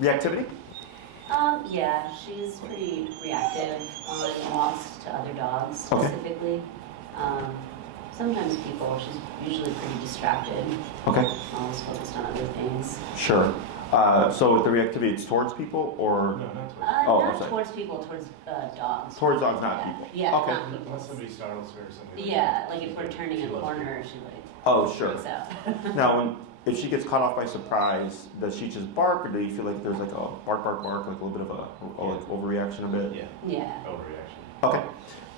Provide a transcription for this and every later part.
Reactivity? Yeah, she's pretty reactive on walks to other dogs Okay. specifically. Sometimes people, she's usually pretty distracted. Okay. Always focused on other things. Sure. So with the reactivity, it's towards people or? No, not towards Not towards people, towards dogs. Towards dogs, not Yeah. people. Yeah, Okay. not people. Unless somebody startles her or something. Yeah, like if we're turning She a loves corner, she like Oh, sure. freaks out. Now, if she gets caught off by surprise, does she just bark, or do you feel like there's like a bark, bark, bark, like a little bit of like overreaction a bit? Yeah, Yeah, overreaction. Okay.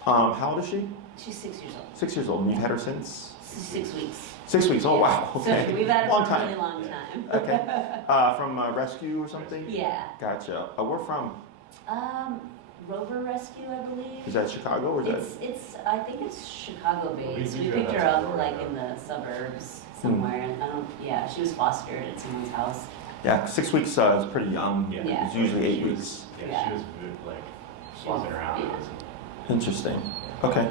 How old is she? she's 6 years old. 6 years old, and you've had her since? 6 weeks. 6 weeks. Oh, wow. Okay. So we've had her Long for a time. really long time. Okay. From rescue or something? Yeah. Gotcha. Where from? Rover Rescue, I believe. Is that Chicago or is that? It's I think it's Chicago based. We We drove picked her out to up like Florida. in the suburbs somewhere, and yeah, she was fostered at someone's house. Yeah, 6 weeks is pretty young. Yeah. Yeah. It's usually 8 She weeks. was- Yeah, Yeah. she was like, walking around. Yeah. Interesting. Okay.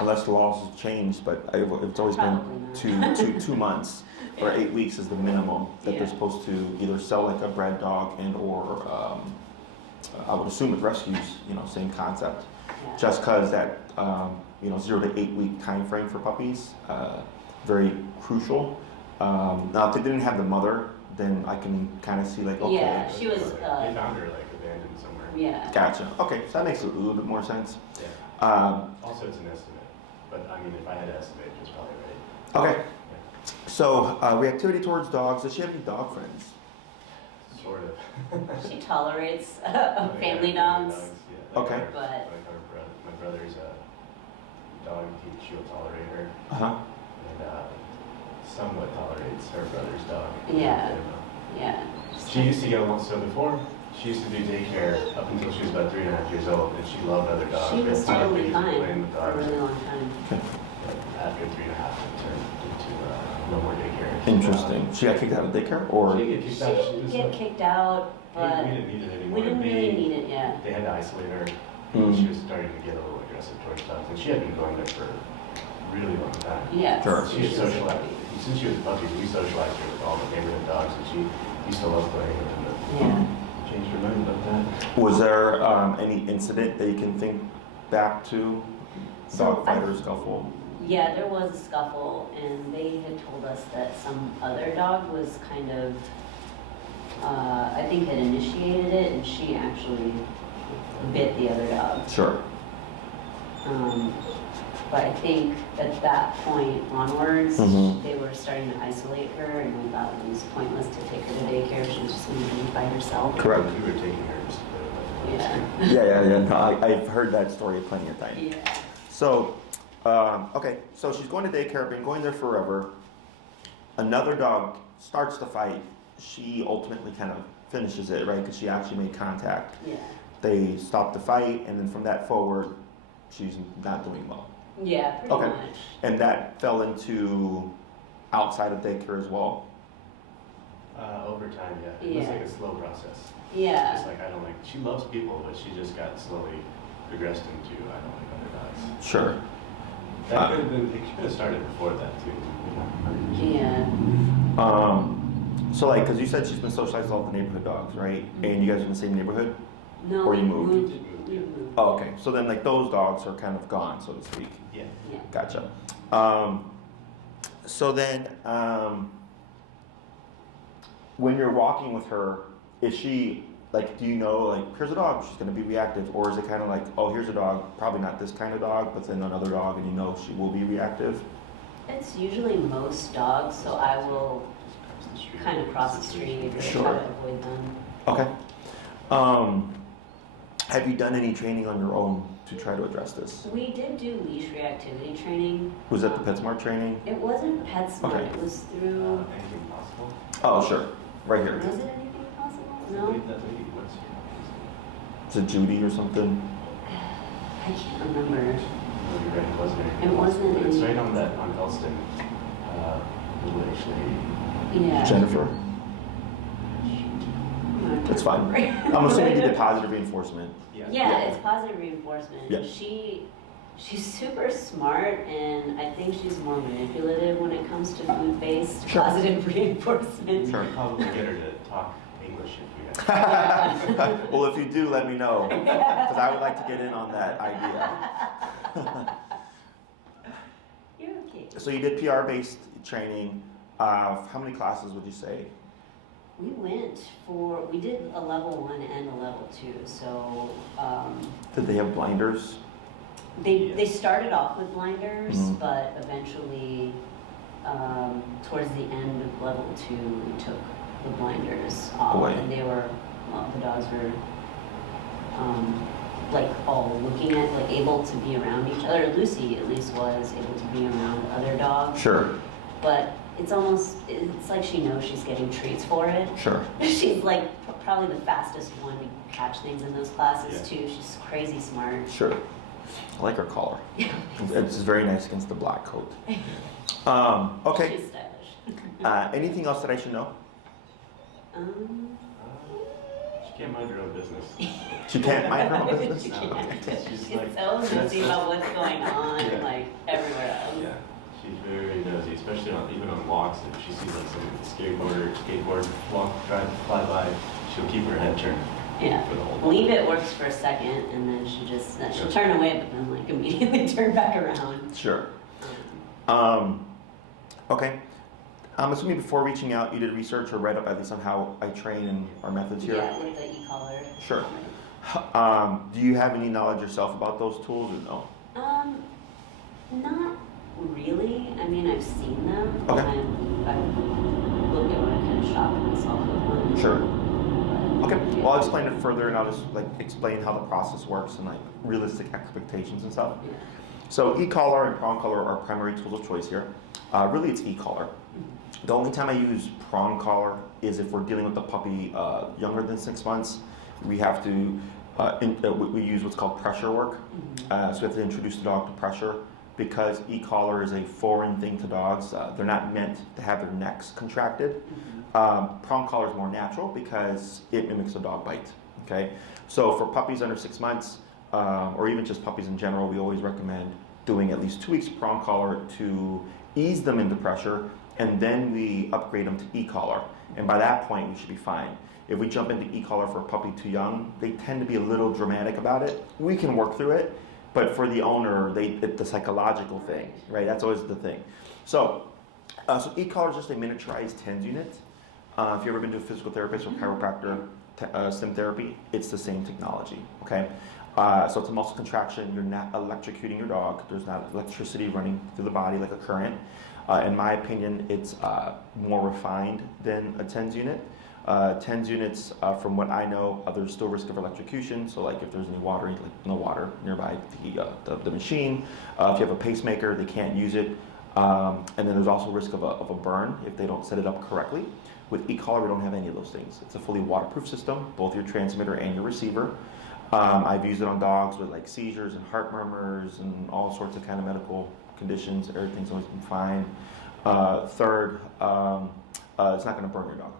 Unless the laws have changed, but it's always Probably been not. 2 months or 8 weeks is the minimum that Yeah. they're supposed to either sell like a bred dog and or I would assume with rescues, same concept. Yeah. Just because that 0 to 8 week time frame for puppies, very crucial. Now if they didn't have the mother, then I can kind of see like, okay. Yeah, she was. They found her like abandoned somewhere. Yeah. Gotcha. Okay, so that makes a little bit more sense. Yeah. Also, it's an estimate, but I mean, if I had to estimate, it's probably right. Okay. So, reactivity towards dogs. Does she have any dog friends? Sort of. She tolerates family Yeah, dogs. Yeah. Okay. But- My brother's a dog. She'll tolerate her, Uh huh. and somewhat tolerates her brother's dog. Yeah. Yeah. She used to get along. So before, she used to do daycare up until she was about 3.5 years old, and she loved other dogs. She was and totally playing fine with for a dogs. really long time. But after 3.5, it turned into no more daycare. Interesting. She got kicked out of daycare, or She didn't get kicked out. She didn't get kicked out, We but didn't need it anymore. we didn't really need it yet. They had to isolate her. Mm. She was starting to get a little aggressive towards dogs, and she had been going there for a really long time. Yeah. Sure. She had socialized. Since she was a puppy, we socialized her with all the neighborhood dogs, and she used to love playing with them. But Yeah. changed her mind about that. was there any incident that you can think back to? So Dog fight or scuffle? Yeah, there was a scuffle, and they had told us that some other dog was kind of, I think had initiated it, and she actually bit the other dog. Sure. But I think at that point onwards, Mhm. they were starting to isolate her, and we thought it was pointless to take her to daycare. She was just going to be by herself. Correct. We were taking her just to play with her. Yeah. Yeah. No, I've heard that story plenty of times. Yeah. So, okay, so she's going to daycare, been going there forever. Another dog starts the fight. She ultimately kind of finishes it, right? Because she actually made contact. Yeah. They stop the fight, and then from that forward, she's not doing well. Yeah, pretty Okay. much. And that fell into outside of daycare as well. Over time, yeah. It was Yeah. like a slow process. Just Yeah. like, I don't like, she loves people, but she just got slowly progressed into, I don't like other dogs. Sure. That could have been, it could have started before that too. Yeah. So like, because you said she's been socialized with all the neighborhood dogs, right? And you guys are in the same neighborhood? No, Or you we moved? We did move, We yeah. moved. Oh, okay. So then like those dogs are kind of gone, so to speak. Yeah. Yeah. Gotcha. So then, when you're walking with her, is she like, do you know, like, here's a dog, she's going to be reactive? Or is it kind of like, oh, here's a dog, probably not this kind of dog, but then another dog, and you know she will be reactive? It's usually most dogs, so I will Just across the street. kind of cross the street or Sure. try to avoid them. Okay. Have you done any training on your own to try to address this? We did do leash reactivity training. Was that the PetSmart training? It wasn't PetSmart, Okay. it was through, Anything possible? Oh, sure. Right here. was it anything possible? That No? lady, what's her name? Is it Judy or something? I can't remember. No, you're right, it wasn't anything. It wasn't But it's any- right on that, on Elston, middle-aged lady. Yeah. Jennifer? I'm That's fine. remembering. I'm assuming you did positive reinforcement. Yeah, Yeah. it's positive reinforcement. Yeah. She She's super smart, and I think she's more manipulative when it comes to food-based Sure. positive reinforcement. Sure. Probably get her to talk English if we have. Well, if you do, let me know, because I would like to get in on that idea. You're okay. So you did PR-based training. How many classes would you say? We did a level 1 and a level 2, so Did they have blinders? they started off with blinders, Mhm. but eventually towards the end of level 2 we took the blinders off, Away. and the dogs were like all looking at, like able to be around each other. Lucy at least was able to be around other dogs, Sure, but it's like she knows she's getting treats for it. sure. She's like probably the fastest one to catch things in those classes Yeah. too. She's crazy smart. Sure. I like her collar. It's very nice against the black coat. Okay. She's stylish. Anything else that I should know? She can't mind her own business. She can't mind her own business? She No. can't. She's She's like- so nosy about what's going on, Yeah. like everywhere else. Yeah, she's very nosy, especially even on walks. If she sees like some skateboard fly by, she'll keep her head turned Yeah. for the whole walk. Leave it works for a second, and then she'll turn away, but then like immediately turn back around. Sure. Okay. I'm assuming before reaching out, you did research or read up at least on how I train and our methods here? Yeah, with the e-collar. Sure. Do you have any knowledge yourself about those tools or no? Not really. I mean, I've seen them. Okay. And I've looked at what I kind of shop myself with one. Sure. But, Okay. yeah. Well, I'll explain it further and I'll just like explain how the process works and like realistic expectations and stuff. Yeah. So e-collar and prong collar are primary tools of choice here. Really, it's e-collar. The only time I use prong collar is if we're dealing with a puppy younger than 6 months. We have to we use what's called pressure work. So we have to introduce the dog to pressure because e-collar is a foreign thing to dogs. They're not meant to have their necks contracted. Prong collar is more natural because it mimics a dog bite. Okay, so for puppies under 6 months, or even just puppies in general, we always recommend doing at least 2 weeks prong collar to ease them into pressure, and then we upgrade them to e-collar. And by that point, we should be fine. If we jump into e-collar for a puppy too young, they tend to be a little dramatic about it. We can work through it, but for the owner, it's the psychological thing, right? That's always the thing. So e-collar is just a miniaturized TENS unit. If you've ever been to a physical therapist or chiropractor, stim therapy, it's the same technology, okay? So it's a muscle contraction. You're not electrocuting your dog. There's not electricity running through the body like a current. In my opinion, it's more refined than a TENS unit. TENS units, from what I know, there's still risk of electrocution. So like if there's any water, like no water nearby the machine. If you have a pacemaker, they can't use it. And then there's also risk of a burn if they don't set it up correctly. With e-collar, we don't have any of those things. It's a fully waterproof system, both your transmitter and your receiver. I've used it on dogs with like seizures and heart murmurs and all sorts of kind of medical conditions. Everything's always been fine. Third, it's not going to burn your dog.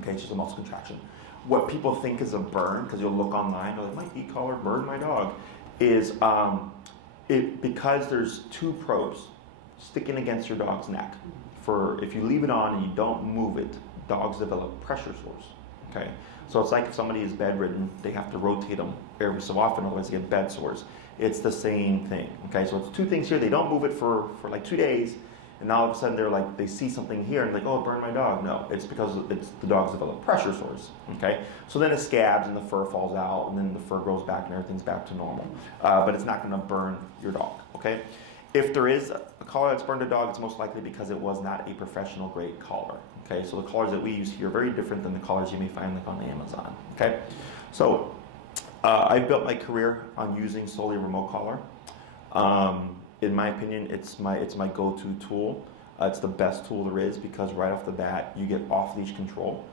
Okay, it's just a muscle contraction. What people think is a burn, because you'll look online, like, my e-collar burned my dog, is because there's 2 probes sticking against your dog's neck. If you leave it on and you don't move it, dogs develop pressure sores. Okay, so it's like if somebody is bedridden, they have to rotate them every so often, otherwise they get bed sores. It's the same thing. Okay, so it's 2 things here. They don't move it for like 2 days, and all of a sudden they see something here and like, oh, it burned my dog. No, it's because the dogs develop pressure sores. Okay, so then it scabs and the fur falls out, and then the fur grows back and everything's back to normal. But it's not going to burn your dog. Okay, if there is a collar that's burned a dog, it's most likely because it was not a professional grade collar. Okay, so the collars that we use here are very different than the collars you may find like on Amazon. Okay, so I've built my career on using solely a remote collar. In my opinion, it's my go-to tool. It's the best tool there is because right off the bat, you get off-leash control.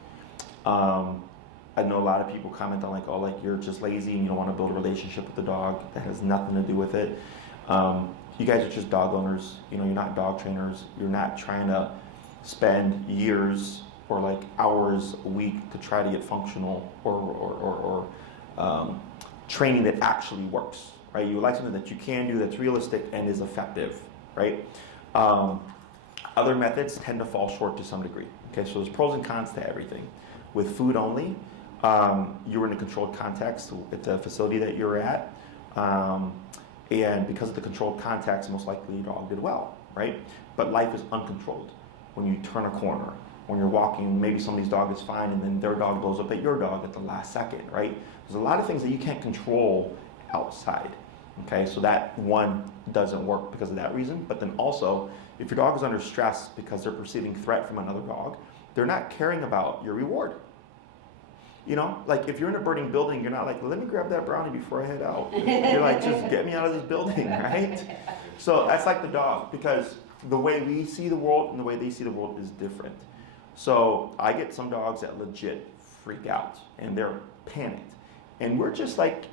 I know a lot of people comment on like, oh, like you're just lazy and you don't want to build a relationship with the dog. That has nothing to do with it. You guys are just dog owners. You're not dog trainers. You're not trying to spend years or like hours a week to try to get functional or training that actually works. right? You would like something that you can do, that's realistic and is effective, right? Other methods tend to fall short to some degree. Okay, so there's pros and cons to everything. With food only, you're in a controlled context at the facility that you're at, and because of the controlled context, most likely your dog did well, right? But life is uncontrolled. When you turn a corner, when you're walking, maybe somebody's dog is fine, and then their dog blows up at your dog at the last second, right? There's a lot of things that you can't control outside. Okay, so that one doesn't work because of that reason. But then also, if your dog is under stress because they're perceiving threat from another dog, they're not caring about your reward. You know, like if you're in a burning building, you're not like, let me grab that brownie before I head out. You're like, just get me out of this building, right? So that's like the dog, because the way we see the world and the way they see the world is different. So I get some dogs that legit freak out and they're panicked. And we're just like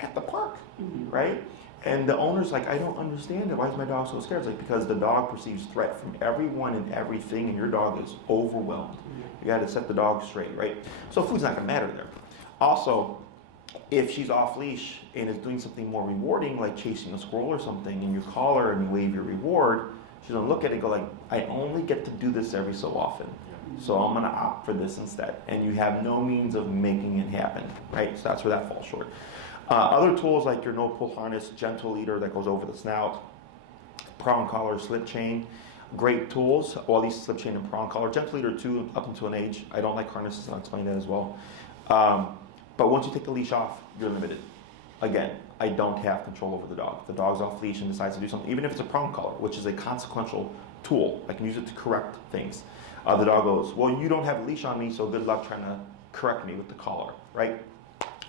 at the park, right? And the owner's like, I don't understand it. Why is my dog so scared? It's like, because the dog perceives threat from everyone and everything, and your dog is overwhelmed. You got to set the dog straight, right? So food's not going to matter there. Also, if she's off leash and is doing something more rewarding, like chasing a squirrel or something, and you call her and you wave your reward, she's going to look at it and go like, I only get to do this every so often. So I'm going to opt for this instead. And you have no means of making it happen, right? So that's where that falls short. Other tools like your no-pull harness, gentle leader that goes over the snout, prong collar, slip chain, great tools. Well, at least slip chain and prong collar. Gentle leader too, up until an age. I don't like harnesses, I'll explain that as well. But once you take the leash off, you're limited. Again, I don't have control over the dog. If the dog's off leash and decides to do something, even if it's a prong collar, which is a consequential tool, I can use it to correct things. The dog goes, well, you don't have a leash on me, so good luck trying to correct me with the collar, right?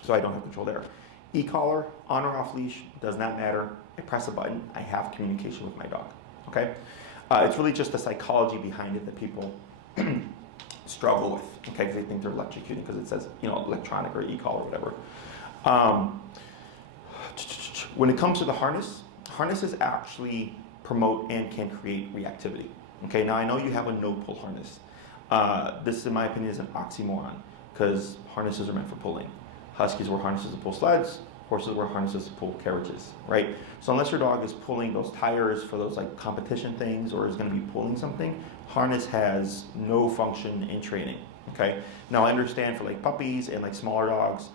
So I don't have control there. E-collar, on or off leash, does not matter. I press a button, I have communication with my dog, okay? It's really just the psychology behind it that people struggle with, okay? Because they think they're electrocuting because it says, you know, electronic or e-collar or whatever. When it comes to the harnesses actually promote and can create reactivity. Okay, now I know you have a no-pull harness. This, in my opinion, is an oxymoron because harnesses are meant for pulling. Huskies wear harnesses to pull sleds, horses wear harnesses to pull carriages, right? So unless your dog is pulling those tires for those like competition things or is going to be pulling something, harness has no function in training, okay? Now I understand for like puppies and like smaller dogs,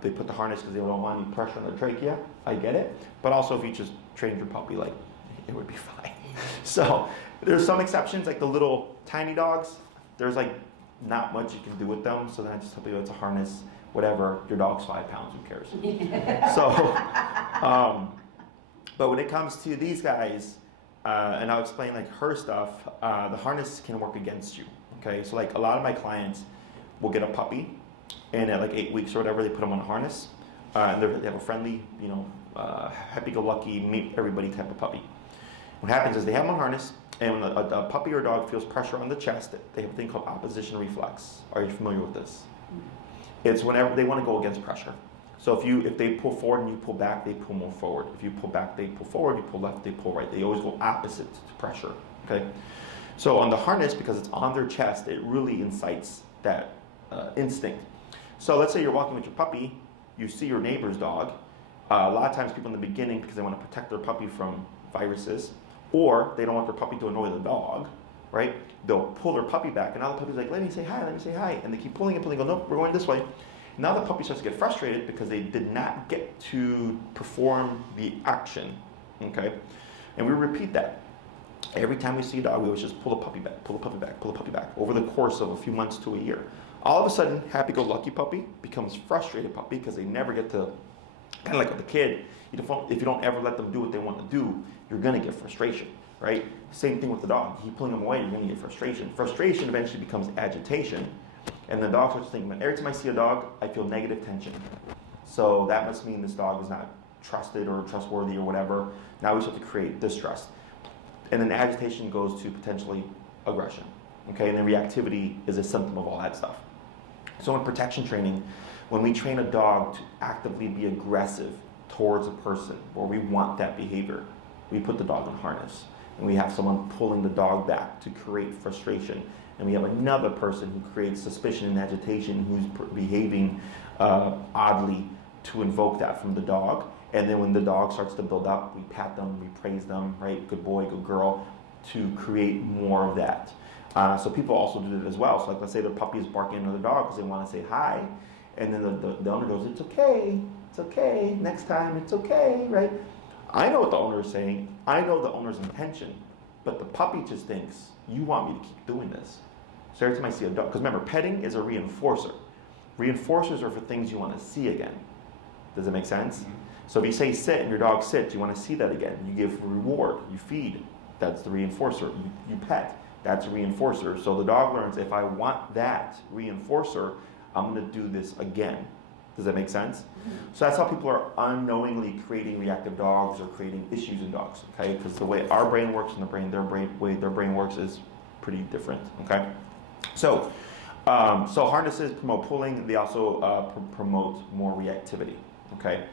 they put the harness because they don't want any pressure on their trachea. I get it. But also if you just trained your puppy, like, it would be fine. So there's some exceptions, like the little tiny dogs, there's like not much you can do with them. So then I just tell people it's a harness, whatever, your dog's 5 pounds, who cares? So, but when it comes to these guys, and I'll explain like her stuff, the harness can work against you, okay? So like a lot of my clients will get a puppy, and at like 8 weeks or whatever, they put them on a harness, and they have a friendly, you know, happy-go-lucky, meet everybody type of puppy. What happens is they have them on harness, and when a puppy or dog feels pressure on the chest, they have a thing called opposition reflex. Are you familiar with this? It's whenever they want to go against pressure. So if they pull forward and you pull back, they pull more forward. If you pull back, they pull forward. You pull left, they pull right. They always go opposite to pressure, okay? So on the harness, because it's on their chest, it really incites that instinct. So let's say you're walking with your puppy, you see your neighbor's dog. A lot of times people in the beginning, because they want to protect their puppy from viruses, or they don't want their puppy to annoy the dog, right? They'll pull their puppy back, and now the puppy's like, let me say hi, and they keep pulling and pulling, go, nope, we're going this way. Now the puppy starts to get frustrated because they did not get to perform the action, okay? And we repeat that. Every time we see a dog, we always just pull the puppy back, pull the puppy back, pull the puppy back, over the course of a few months to a year. All of a sudden, happy-go-lucky puppy becomes frustrated puppy because they never get to, kind of like with the kid, if you don't ever let them do what they want to do, you're going to get frustration, right? Same thing with the dog. You keep pulling them away, you're going to get frustration. Frustration eventually becomes agitation, and the dog starts thinking, every time I see a dog, I feel negative tension. So that must mean this dog is not trusted or trustworthy or whatever. Now we start to create distrust. And then agitation goes to potentially aggression, okay? And then reactivity is a symptom of all that stuff. So in protection training, when we train a dog to actively be aggressive towards a person, or we want that behavior, we put the dog in harness. And we have someone pulling the dog back to create frustration. And we have another person who creates suspicion and agitation, who's behaving oddly to invoke that from the dog. And then when the dog starts to build up, we pat them, we praise them, right? Good boy, good girl, to create more of that. So people also do that as well. So like, let's say the puppy is barking at another dog because they want to say hi, and then the owner goes, it's okay, next time, it's okay, right? I know what the owner is saying. I know the owner's intention, but the puppy just thinks, you want me to keep doing this. So every time I see a dog, because remember, petting is a reinforcer. Reinforcers are for things you want to see again. Does it make sense? Mm-hmm. So if you say sit and your dog sits, you want to see that again. You give reward, you feed, that's the reinforcer. You pet, that's a reinforcer. So the dog learns, if I want that reinforcer, I'm going to do this again. Does that make sense? Mm-hmm. So that's how people are unknowingly creating reactive dogs or creating issues in dogs, okay? Because the way our brain works and way their brain works is pretty different, okay? So harnesses promote pulling. They also promote more reactivity, okay?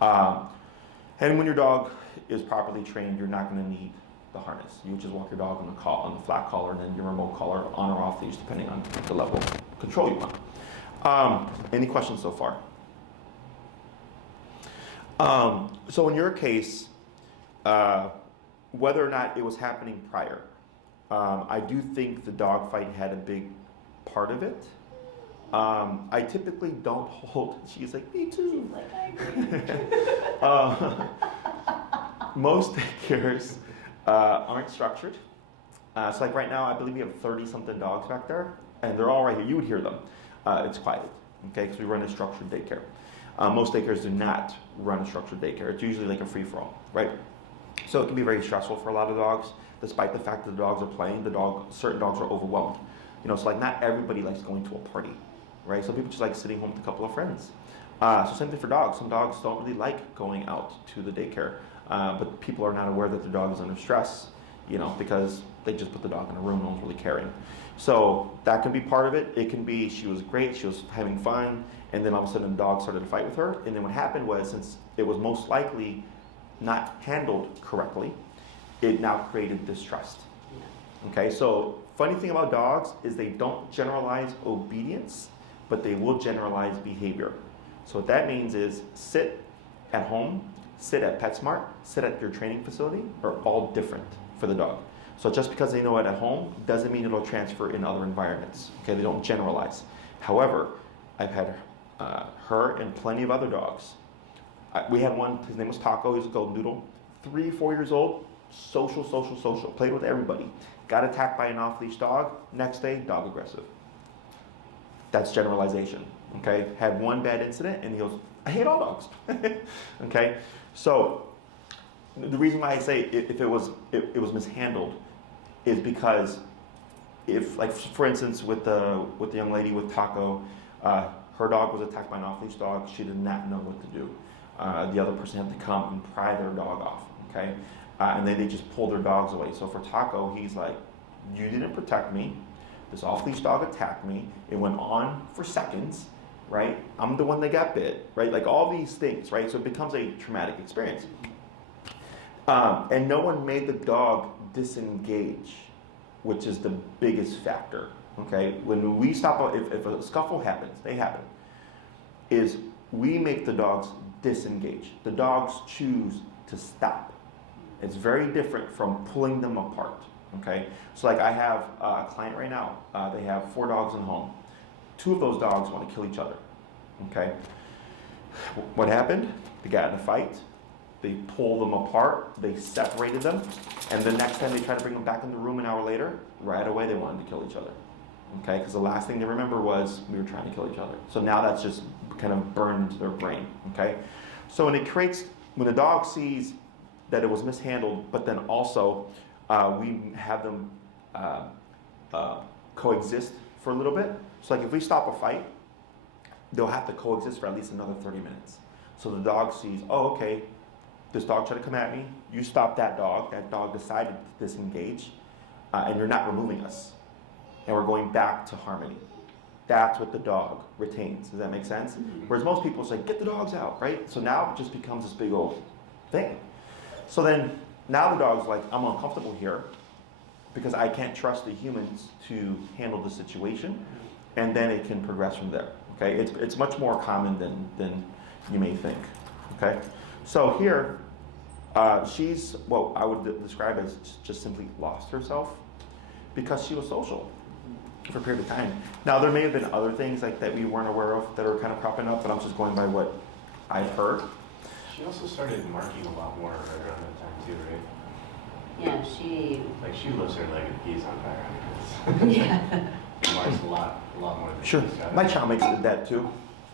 And when your dog is properly trained, you're not going to need the harness. You would just walk your dog on the flat collar and then your remote collar on or off leash, depending on the level of control you want. Any questions so far? So in your case, whether or not it was happening prior, I do think the dog fight had a big part of it. I typically don't hold. She's like, me too. She's like, I agree. Most daycares aren't structured. So like right now, I believe we have 30-something dogs back there, and they're all right here. You would hear them. It's quiet, okay, because we run a structured daycare. Most daycares do not run a structured daycare. It's usually like a free-for-all, right? So it can be very stressful for a lot of dogs, despite the fact that the dogs are playing. Certain dogs are overwhelmed. You know, so like not everybody likes going to a party, right? Some people just like sitting home with a couple of friends. So same thing for dogs. Some dogs don't really like going out to the daycare, but people are not aware that the dog is under stress, you know, because they just put the dog in a room, no one's really caring. So that can be part of it. It can be she was great, she was having fun, and then all of a sudden the dog started to fight with her. And then what happened was, since it was most likely not handled correctly, it now created distrust. Okay, so funny thing about dogs is they don't generalize obedience, but they will generalize behavior. So what that means is sit at home, sit at PetSmart, sit at your training facility are all different for the dog. So just because they know it at home doesn't mean it'll transfer in other environments. Okay, they don't generalize. However, I've had her and plenty of other dogs. We had one, his name was Taco, he was a golden doodle, 3-4 years old, social, played with everybody. Got attacked by an off-leash dog, next day, dog aggressive. That's generalization, okay? Had one bad incident and he goes, I hate all dogs, okay? So the reason why I say if it was mishandled is because if, like for instance, with the young lady with Taco, her dog was attacked by an off-leash dog. She did not know what to do. The other person had to come and pry their dog off, okay? And then they just pulled their dogs away. So for Taco, he's like, you didn't protect me. This off-leash dog attacked me. It went on for seconds, right? I'm the one that got bit, right? Like all these things, right? So it becomes a traumatic experience. And no one made the dog disengage, which is the biggest factor, okay? When we stop, if a scuffle happens, they happen, is we make the dogs disengage. The dogs choose to stop. It's very different from pulling them apart, okay? So like I have a client right now, they have 4 dogs in home. 2 of those dogs want to kill each other, okay? What happened? They got in a fight. They pulled them apart, they separated them, and the next time they tried to bring them back in the room an hour later, right away they wanted to kill each other. Okay, because the last thing they remember was we were trying to kill each other. So now that's just kind of burned into their brain. Okay, so when the dog sees that it was mishandled, but then also we have them coexist for a little bit. So like if we stop a fight, they'll have to coexist for at least another 30 minutes. So the dog sees, oh, okay, this dog tried to come at me, you stopped that dog decided to disengage, and you're not removing us. And we're going back to harmony. That's what the dog retains. Does that make sense? Mm-hmm. Whereas most people say, get the dogs out, right? So now it just becomes this big old thing. So then now the dog's like, I'm uncomfortable here because I can't trust the humans to handle the situation, and then it can progress from there. Okay, it's much more common than you may think. Okay, So here, she's what I would describe as just simply lost herself because she was social for a period of time. Now, there may have been other things like that we weren't aware of that are kind of cropping up, but I'm just going by what I've heard. She also started marking a lot more right around that time too, right? Yeah, she. Like she lifts her leg and pees on fire. Yeah. She marks a lot more than Sure. she's got. My child makes did that too.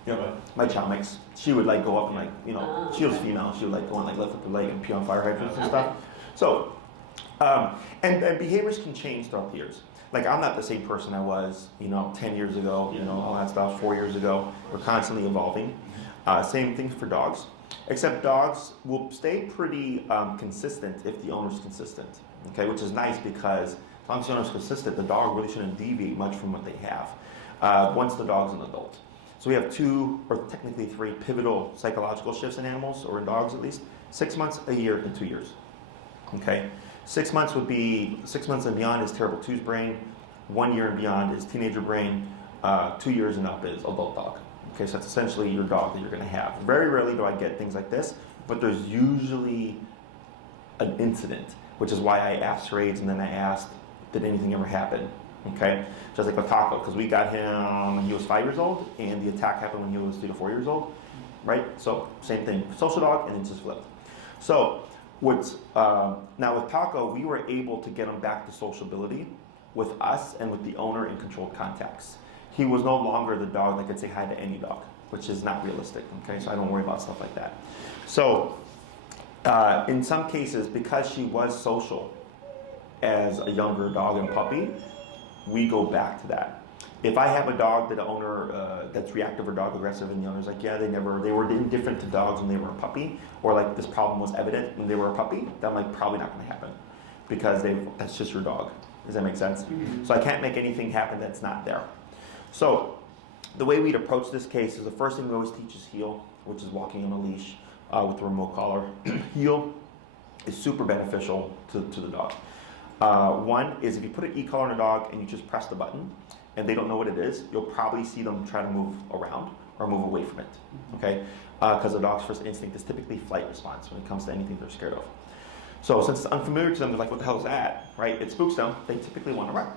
You know, What? my child makes. She would like go up and like, you know, Oh, she was okay. female. She would like go and like lift up her leg and pee on fire hydrants and Okay. stuff. So, and behaviors can change throughout the years. Like I'm not the same person I was, 10 years ago, all that stuff, 4 years ago. We're constantly evolving. Same thing for dogs. Except dogs will stay pretty consistent if the owner's consistent, okay? Which is nice because as long as the owner's consistent, the dog really shouldn't deviate much from what they have once the dog's an adult. So we have 2, or technically 3, pivotal psychological shifts in animals, or in dogs at least: 6 months, a year, and 2 years, okay? 6 months would be, 6 months and beyond is terrible twos brain, 1 year and beyond is teenager brain, 2 years and up is adult dog. Okay, so that's essentially your dog that you're going to have. Very rarely do I get things like this, but there's usually an incident, which is why I asked her age and then I asked, did anything ever happen? Okay, just like with Taco, because we got him when he was 5 years old, and the attack happened when he was 3 to 4 years old, right? So same thing, social dog, and then just flipped. So now with Taco, we were able to get him back to sociability with us and with the owner in controlled contacts. He was no longer the dog that could say hi to any dog, which is not realistic, okay? So I don't worry about stuff like that. So in some cases, because she was social as a younger dog and puppy, we go back to that. If I have a dog that the owner that's reactive or dog aggressive, and the owner's like, yeah, they were indifferent to dogs when they were a puppy, or like this problem was evident when they were a puppy, then I'm like, probably not going to happen because that's just your dog. Does that make sense? Mm-hmm. So I can't make anything happen that's not there. So the way we'd approach this case is the first thing we always teach is heel, which is walking on a leash with a remote collar. Heel is super beneficial to the dog. One is if you put an e-collar on a dog and you just press the button and they don't know what it is, you'll probably see them try to move around or move away from it, okay? Because the dog's first instinct is typically flight response when it comes to anything they're scared of. So since it's unfamiliar to them, they're like, what the hell is that, right? It spooks them, they typically want to run.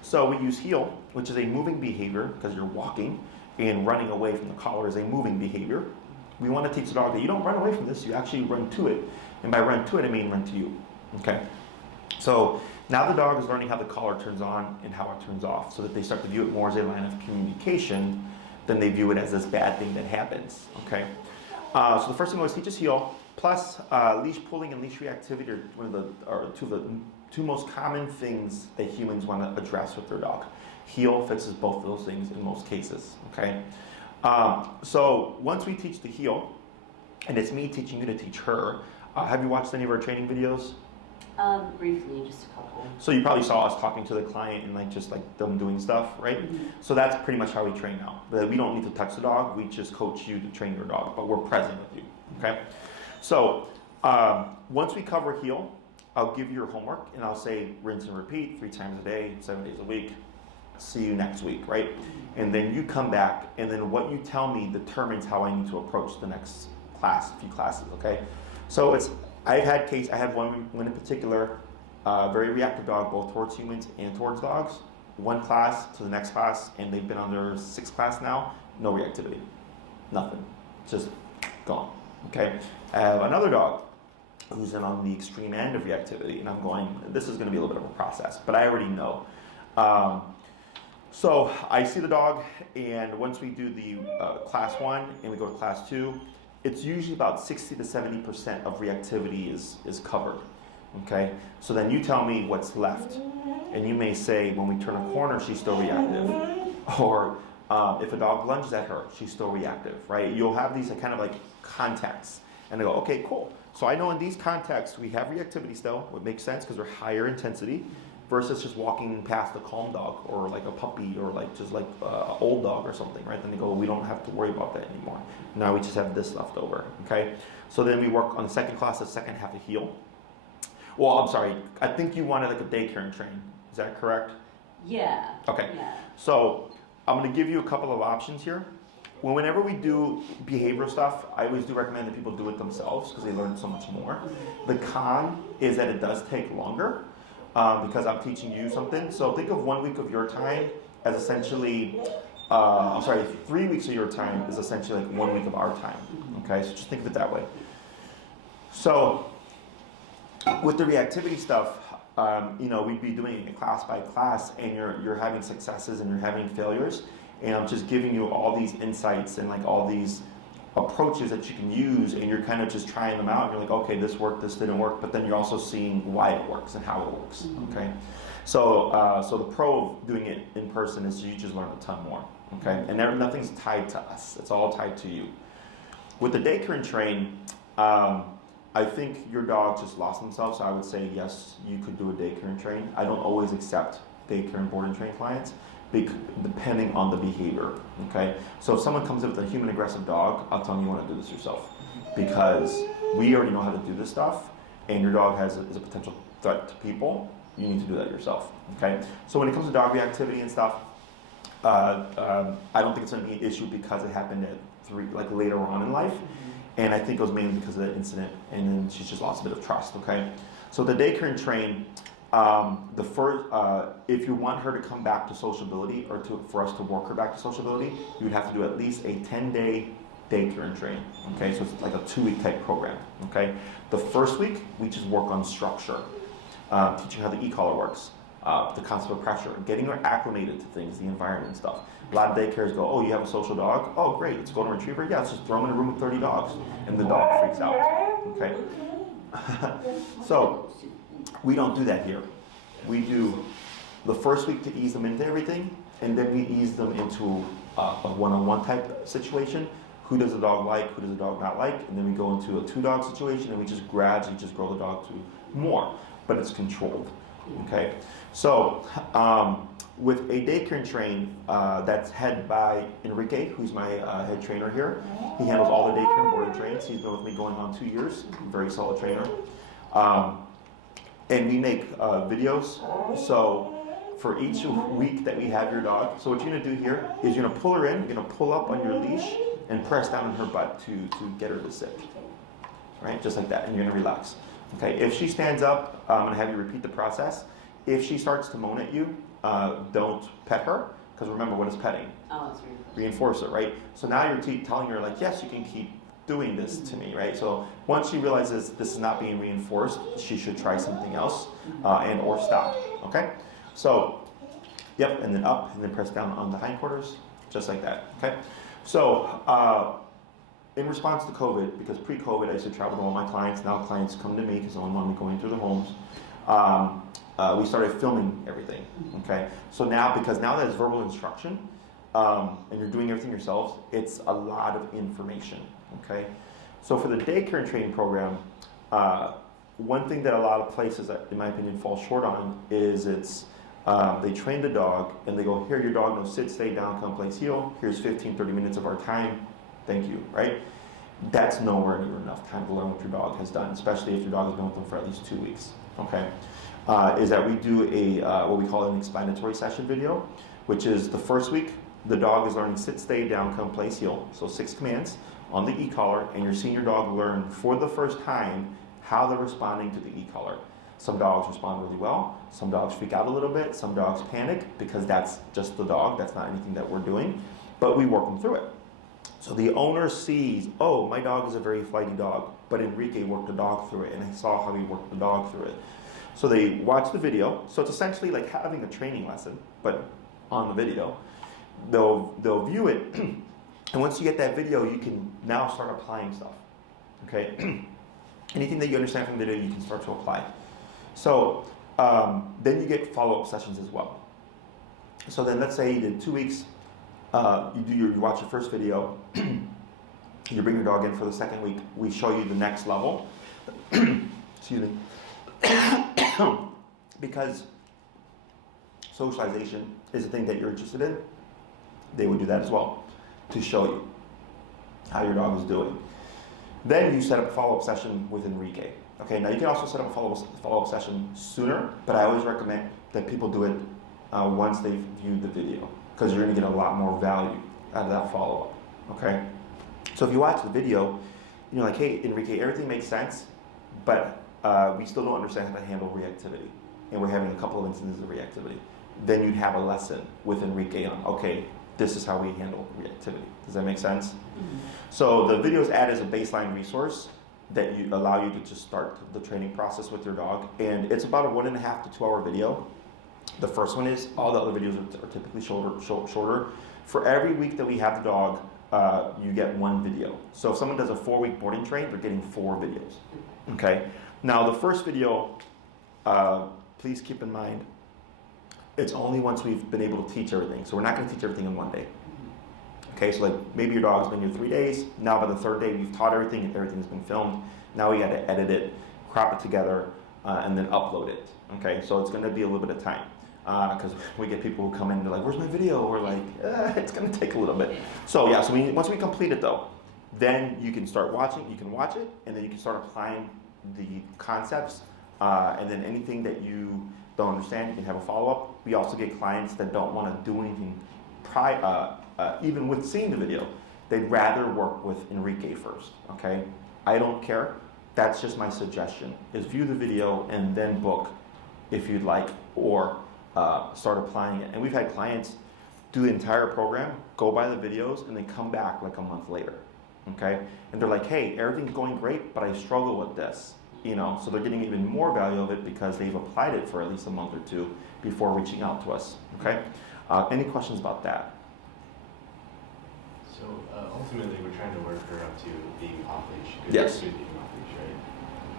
So we use heel, which is a moving behavior because you're walking, and running away from the collar is a moving behavior. We want to teach the dog that you don't run away from this, you actually run to it. And by run to it, I mean run to you, okay? So now the dog is learning how the collar turns on and how it turns off, so that they start to view it more as a line of communication than they view it as this bad thing that happens, okay? So the first thing we always teach is heel, plus leash pulling and leash reactivity are two of the two most common things that humans want to address with their dog. Heel fixes both of those things in most cases, okay? So once we teach the heel, and it's me teaching you to teach her, have you watched any of our training videos? Briefly, just a couple. So you probably saw us talking to the client and just them doing stuff, right? Mm-hmm. So that's pretty much how we train now. We don't need to touch the dog, we just coach you to train your dog, but we're present with you, okay? So once we cover heel, I'll give you your homework and I'll say rinse and repeat 3 times a day, 7 days a week. See you next week, right? And then you come back, and then what you tell me determines how I need to approach the next few classes, okay? So I had one in particular, very reactive dog, both towards humans and towards dogs. One class to the next class, and they've been on their 6th class now, no reactivity, nothing, just gone, okay? I have another dog who's in on the extreme end of reactivity, and I'm going, this is gonna be a little bit of a process, but I already know. So I see the dog, and once we do the class 1 and we go to class 2, it's usually about 60 to 70% of reactivity is covered, okay? So then you tell me what's left, and you may say when we turn a corner, she's still reactive, or if a dog lunges at her, she's still reactive, right? You'll have these kind of like contacts, and they go, okay, cool. So I know in these contexts we have reactivity still, what makes sense because they're higher intensity, versus just walking past a calm dog or like a puppy or just like an old dog or something, right? Then they go, we don't have to worry about that anymore. Now we just have this left over, okay? So then we work on the second class, the second half of heel. Well, I'm sorry, I think you wanted like a daycare and train. Is that correct? Yeah. Okay. Yeah. So I'm gonna give you a couple of options here. whenever we do behavioral stuff, I always do recommend that people do it themselves because they learn so much more. The con is that it does take longer because I'm teaching you something. So think of 1 week of your time as essentially, 3 weeks of your time is essentially like 1 week of our time. Okay, so just think of it that way. So with the reactivity stuff, we'd be doing it class by class, and you're having successes and you're having failures, and I'm just giving you all these insights and like all these approaches that you can use, and you're kind of just trying them out. And you're like, okay, this worked, this didn't work, but then you're also seeing why it works and how it works. Okay, so the pro of doing it in person is you just learn a ton more. Okay, and nothing's tied to us; it's all tied to you. With the daycare and train. I think your dog just lost themselves, so I would say yes, you could do a daycare and train. I don't always accept daycare and board and train clients, depending on the behavior, okay? So if someone comes in with a human aggressive dog, I'll tell them you want to do this yourself, because we already know how to do this stuff, and your dog is a potential threat to people. You need to do that yourself, okay? So when it comes to dog reactivity and stuff, I don't think it's going to be an issue because it happened at later on in life. And I think it was mainly because of that incident, and then she's just lost a bit of trust, okay? So the daycare and train, if you want her to come back to sociability, or for us to work her back to sociability, you would have to do at least a 10-day daycare and train, okay? So it's like a 2-week type program, okay? The first week, we just work on structure, teaching how the e-collar works, the concept of pressure, getting her acclimated to things, the environment stuff. A lot of daycares go, oh, you have a social dog? Oh, great, let's go to retriever. Yeah, let's just throw them in a room with 30 dogs. And the dog freaks out, okay? So, we don't do that here. We do the first week to ease them into everything, and then we ease them into a one-on-one type situation. Who does the dog like, who does the dog not like? And then we go into a 2-dog situation, and we just gradually just grow the dog to more, but it's controlled, okay? So, with a daycare and train that's headed by Enrique, who's my head trainer here. He handles all the daycare and boarding trains. He's been with me going on 2 years. Very solid trainer. And we make videos. So for each week that we have your dog, so what you're going to do here is you're going to pull her in, you're going to pull up on your leash and press down on her butt to get her to sit. Right? Just like that. And you're going to relax. Okay. If she stands up, I'm going to have you repeat the process. If she starts to moan at you, don't pet her, because remember, what is petting? Oh, it's reinforce it, right? So now you're telling her, like, yes, you can keep doing this to me, right? So once she realizes this is not being reinforced, she should try something else and or stop, okay? So, yep, and then up, and then press down on the hindquarters, just like that, okay? So, in response to COVID, because pre-COVID I used to travel to all my clients, now clients come to me because they don't want me going through the homes. We started filming everything, okay? So now, because now that it's verbal instruction, and you're doing everything yourselves, it's a lot of information, okay? So for the daycare and training program, one thing that a lot of places, in my opinion, fall short on is they train the dog, and they go, here, your dog knows sit, stay down, come, place, heel. Here's 15, 30 minutes of our time. Thank you, right? That's nowhere near enough time to learn what your dog has done, especially if your dog has been with them for at least 2 weeks, okay? Is that we do what we call an explanatory session video, which is the first week, the dog is learning sit, stay, down, come, place, heel. So 6 commands on the e-collar, and you're seeing your dog learn for the first time how they're responding to the e-collar. Some dogs respond really well, some dogs freak out a little bit, some dogs panic because that's just the dog, that's not anything that we're doing, but we work them through it. So the owner sees, oh, my dog is a very flighty dog, but Enrique worked the dog through it, and I saw how he worked the dog through it. So they watch the video, so it's essentially like having a training lesson, but on the video. They'll view it, and once you get that video, you can now start applying stuff, okay? Anything that you understand from the video, you can start to apply. So then you get follow-up sessions as well. So then let's say you did 2 weeks, you watch your first video, you bring your dog in for the second week, we show you the next level, excuse me, because socialization is a thing that you're interested in, they would do that as well, to show you how your dog is doing. Then you set up a follow-up session with Enrique. Okay, now you can also set up a follow-up session sooner, but I always recommend that people do it once they've viewed the video, because you're going to get a lot more value out of that follow-up. okay? So if you watch the video, you're like, hey, Enrique, everything makes sense, but we still don't understand how to handle reactivity, and we're having a couple of instances of reactivity. Then you'd have a lesson with Enrique on, okay, this is how we handle reactivity. Does that make sense? Mm-hmm. So the videos add as a baseline resource that you allow you to just start the training process with your dog, and it's about a 1.5 to 2 hour video. The first one is, all the other videos are typically shorter. For every week that we have the dog, you get 1 video. So if someone does a 4-week boarding train, they're getting 4 videos. Okay. Now the first video, please keep in mind, it's only once we've been able to teach everything. So we're not going to teach everything in one day. Okay, so like maybe your dog's been here 3 days. Now by the 3rd day, we've taught everything. Everything's been filmed. Now we got to edit it, crop it together, and then upload it. Okay, so it's going to be a little bit of time because we get people who come in and they're like, "Where's my video?" We're like, "It's going to take a little bit." So yeah, so once we complete it though, then you can start watching. You can watch it, and then you can start applying the concepts, and then anything that you don't understand, you can have a follow-up. We also get clients that don't want to do anything even with seeing the video. They'd rather work with Enrique first, okay? I don't care. That's just my suggestion, is view the video and then book if you'd like, or start applying it. And we've had clients do the entire program, go by the videos, and then come back like a month later, okay? And they're like, hey, everything's going great, but I struggle with this. You know, so they're getting even more value of it because they've applied it for at least a month or 2 before reaching out to us. Okay. Any questions about that? So ultimately, we're trying to work her up to being off leash. Yes. Being off leash, right?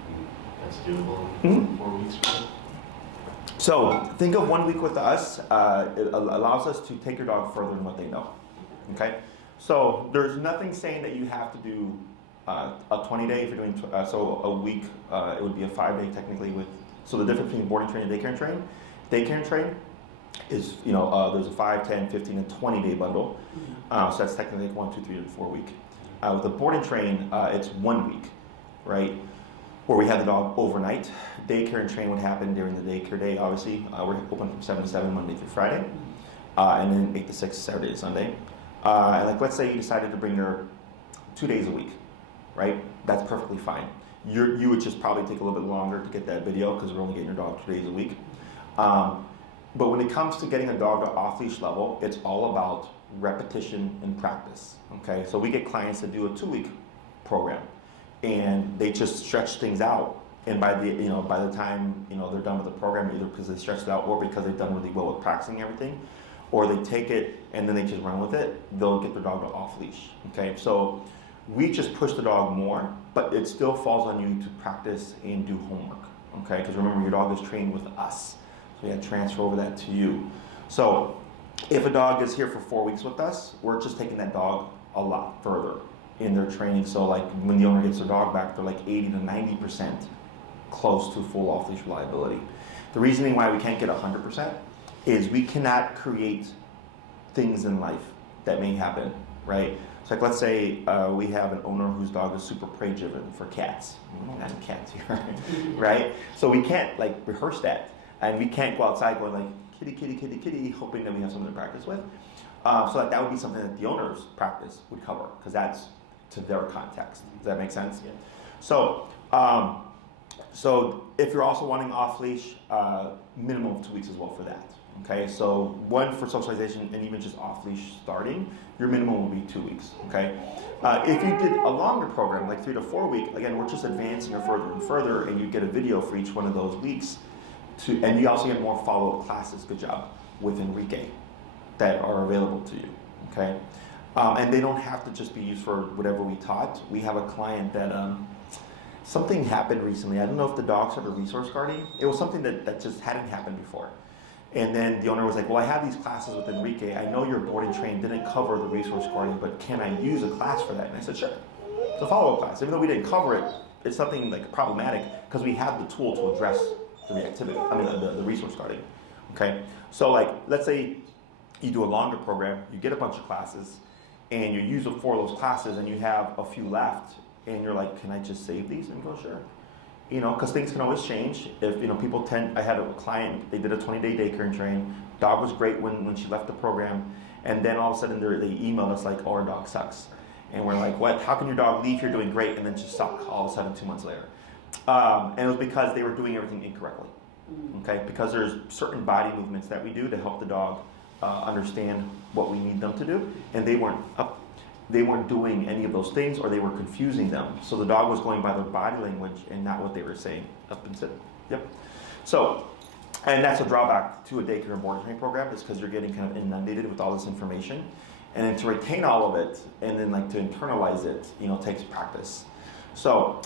And that's doable Mm-hmm. in 4 weeks. Right? So think of 1 week with us. It allows us to take your dog further than what they know. Okay. So there's nothing saying that you have to do a 20-day if you're doing, so a week, it would be a 5-day technically with, so the difference between boarding train and daycare and train is, there's a 5, 10, 15, and 20-day bundle. So that's technically 1, 2, 3, and 4 week. With the boarding train, it's 1 week, right? Where we have the dog overnight. Daycare and train would happen during the daycare day, obviously. We're open from 7 to 7, Monday through Friday. And then 8 to 6, Saturday to Sunday. And like, let's say you decided to bring her 2 days a week. Right? That's perfectly fine. You would just probably take a little bit longer to get that video because we're only getting your dog 2 days a week. But when it comes to getting a dog to off-leash level, it's all about repetition and practice. Okay, so we get clients that do a 2-week program, and they just stretch things out. And by the time they're done with the program, either because they stretched it out or because they've done really well with practicing everything, or they take it and then they just run with it, they'll get their dog to off-leash. Okay, so we just push the dog more, but it still falls on you to practice and do homework, okay? Because remember, your dog is trained with us, so we have to transfer over that to you. So if a dog is here for 4 weeks with us, we're just taking that dog a lot further in their training. So like when the owner gets their dog back, they're like 80 to 90% close to full off-leash reliability. The reasoning why we can't get 100% is we cannot create things in life that may happen, right? So like let's say we have an owner whose dog is super prey driven for cats. We don't have any cats here, right? So we can't like rehearse that, and we can't go outside going like kitty, kitty, kitty, kitty, hoping that we have something to practice with. So that would be something that the owner's practice would cover because that's to their context. Does that make sense? Yeah. So so if you're also wanting off leash, minimum of 2 weeks as well for that. Okay, so 1 for socialization and even just off leash starting, your minimum will be 2 weeks. Okay, if you did a longer program like 3 to 4 week, again we're just advancing it further and further, and you get a video for each one of those weeks. And you also get more follow-up classes. Good job with Enrique that are available to you. Okay, and they don't have to just be used for whatever we taught. We have a client that something happened recently. I don't know if the dog started resource guarding. It was something that just hadn't happened before. And then the owner was like, well, I have these classes with Enrique. I know your boarding train didn't cover the resource guarding, but can I use a class for that? And I said, sure. It's a follow-up class. Even though we didn't cover it, it's something like problematic because we have the tool to address the reactivity, the resource guarding. Okay? So like, let's say you do a longer program, you get a bunch of classes, and you use 4 of those classes, and you have a few left, and you're like, can I just save these? And go, sure. Because things can always change. If people I had a client, they did a 20-day daycare and train. Dog was great when she left the program, and then all of a sudden they emailed us like, oh, our dog sucks. And we're like, what? How can your dog leave here doing great and then just stop all of a sudden 2 months later? And it was because they were doing everything incorrectly. Okay, because there's certain body movements that we do to help the dog understand what we need them to do, and they weren't doing any of those things, or they were confusing them. So the dog was going by their body language and not what they were saying. Up and sit. Yep. So, and that's a drawback to a daycare and boarding training program, is because you're getting kind of inundated with all this information, and then to retain all of it and then like to internalize it, takes practice. So.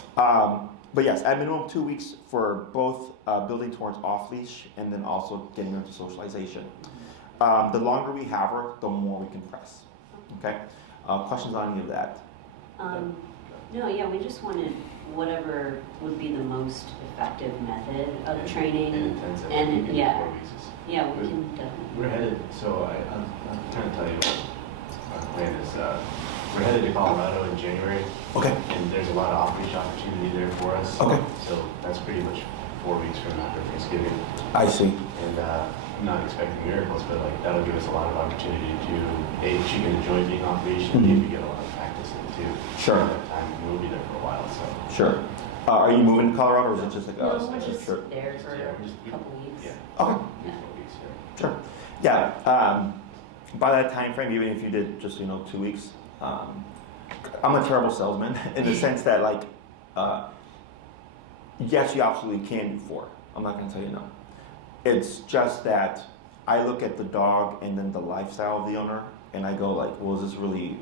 But yes, at minimum 2 weeks for both building towards off-leash and then also getting her into socialization. The longer we have her, the more we can press. Okay? Questions on any of that? No, yeah, we just wanted whatever would be the most effective method of training. And yeah, we can definitely. We're headed, so I'm trying to tell you what our plan is. We're headed to Colorado in January. Okay. And there's a lot of off-leash opportunity there for us. Okay. So that's pretty much 4 weeks from after Thanksgiving. I see. And I'm not expecting miracles, but like that'll give us a lot of opportunity to, A, she can enjoy being off-leash, and maybe get a lot of practice in too. Sure. At that time, we'll be there for a while, so. Sure. Are you moving to Colorado, or is it just like No, us? we're just Sure. there for Yeah, a couple weeks. Yeah. Okay. 4 weeks, yeah. Sure. Yeah. By that time frame, even if you did just 2 weeks, I'm a terrible salesman in the sense that yes, you absolutely can do 4. I'm not going to tell you no. It's just that I look at the dog and then the lifestyle of the owner, and I go like, well, is this really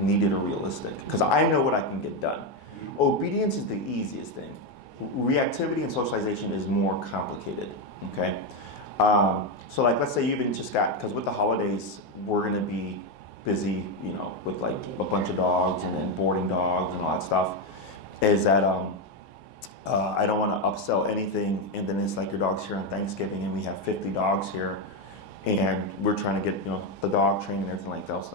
needed or realistic? Because I know what I can get done. Obedience is the easiest thing. Reactivity and socialization is more complicated. Okay. So let's say you even just got, because with the holidays we're going to be busy, with a bunch of dogs and then boarding dogs and all that stuff, is that I don't want to upsell anything, and then it's like your dog's here on Thanksgiving and we have 50 dogs here, and we're trying to get the dog trained and everything like else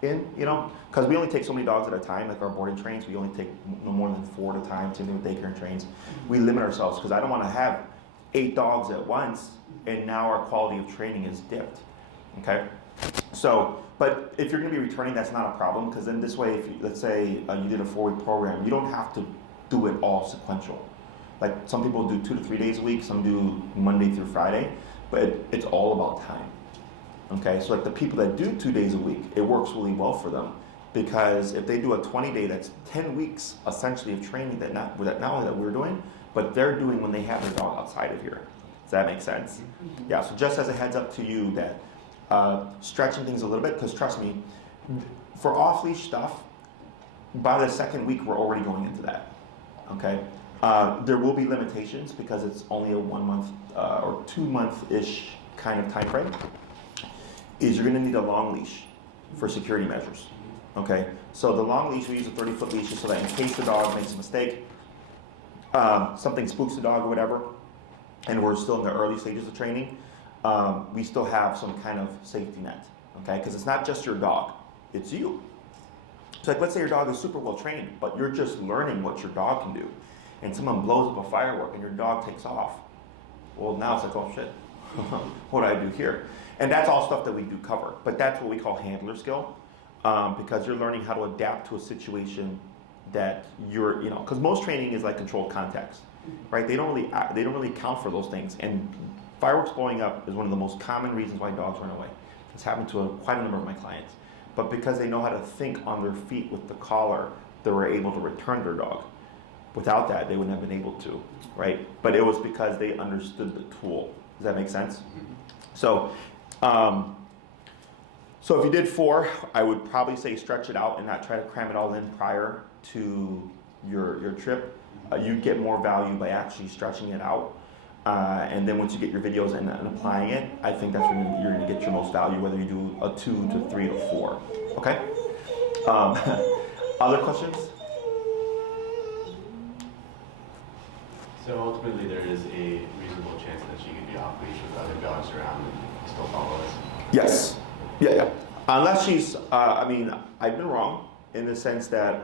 in, because we only take so many dogs at a time. Like our boarding trains, we only take no more than 4 at a time. Same thing with daycare and trains. We limit ourselves because I don't want to have 8 dogs at once, and now our quality of training is dipped. Okay. So, but if you're going to be returning, that's not a problem, because then this way, if let's say you did a 4-week program, you don't have to do it all sequential. Like some people do 2 to 3 days a week, some do Monday through Friday, but it's all about time. Okay, so the people that do 2 days a week, it works really well for them, because if they do a 20-day, that's 10 weeks essentially of training that not only that we're doing, but they're doing when they have their dog outside of here. Does that make sense? Yeah. So just as a heads up to you that. Stretching things a little bit, because trust me, for off-leash stuff, by the 2nd week we're already going into that. Okay, there will be limitations because it's only a 1 month or 2 month-ish kind of time frame. Is you're going to need a long leash for security measures. Okay, so the long leash, we use a 30-foot leash so that in case the dog makes a mistake, something spooks the dog or whatever, and we're still in the early stages of training. We still have some kind of safety net, okay? Because it's not just your dog, it's you. So let's say your dog is super well trained, but you're just learning what your dog can do, and someone blows up a firework and your dog takes off. Well, now it's like, oh shit, what do I do here? And that's all stuff that we do cover, but that's what we call handler skill, because you're learning how to adapt to a situation that you're, because most training is like controlled context, right? They don't really account for those things. And fireworks blowing up is one of the most common reasons why dogs run away. It's happened to quite a number of my clients. But because they know how to think on their feet with the collar, they were able to return their dog. Without that, they wouldn't have been able to, right? But it was because they understood the tool. Does that make sense? So, so if you did 4, I would probably say stretch it out and not try to cram it all in prior to your trip. You'd get more value by actually stretching it out. And then once you get your videos and applying it, I think that's when you're going to get your most value, whether you do a 2 to 3 to 4. Okay? Other questions? So ultimately, there is a reasonable chance that she could be off leash with other dogs around and still follow us. Yes. Yeah. Unless she's, I've been wrong in the sense that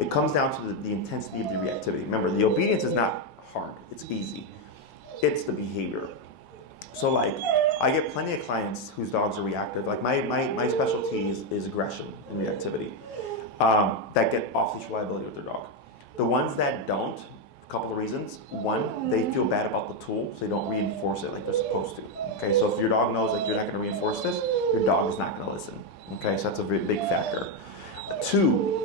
it comes down to the intensity of the reactivity. Remember, the obedience is not hard. It's easy. It's the behavior. So I get plenty of clients whose dogs are reactive. Like my specialty is aggression and reactivity. That get off-leash reliability with their dog. The ones that don't, a couple of reasons. One, they feel bad about the tool, so they don't reinforce it like they're supposed to. Okay, so if your dog knows like you're not going to reinforce this, your dog is not going to listen. Okay, so that's a very big factor. Two,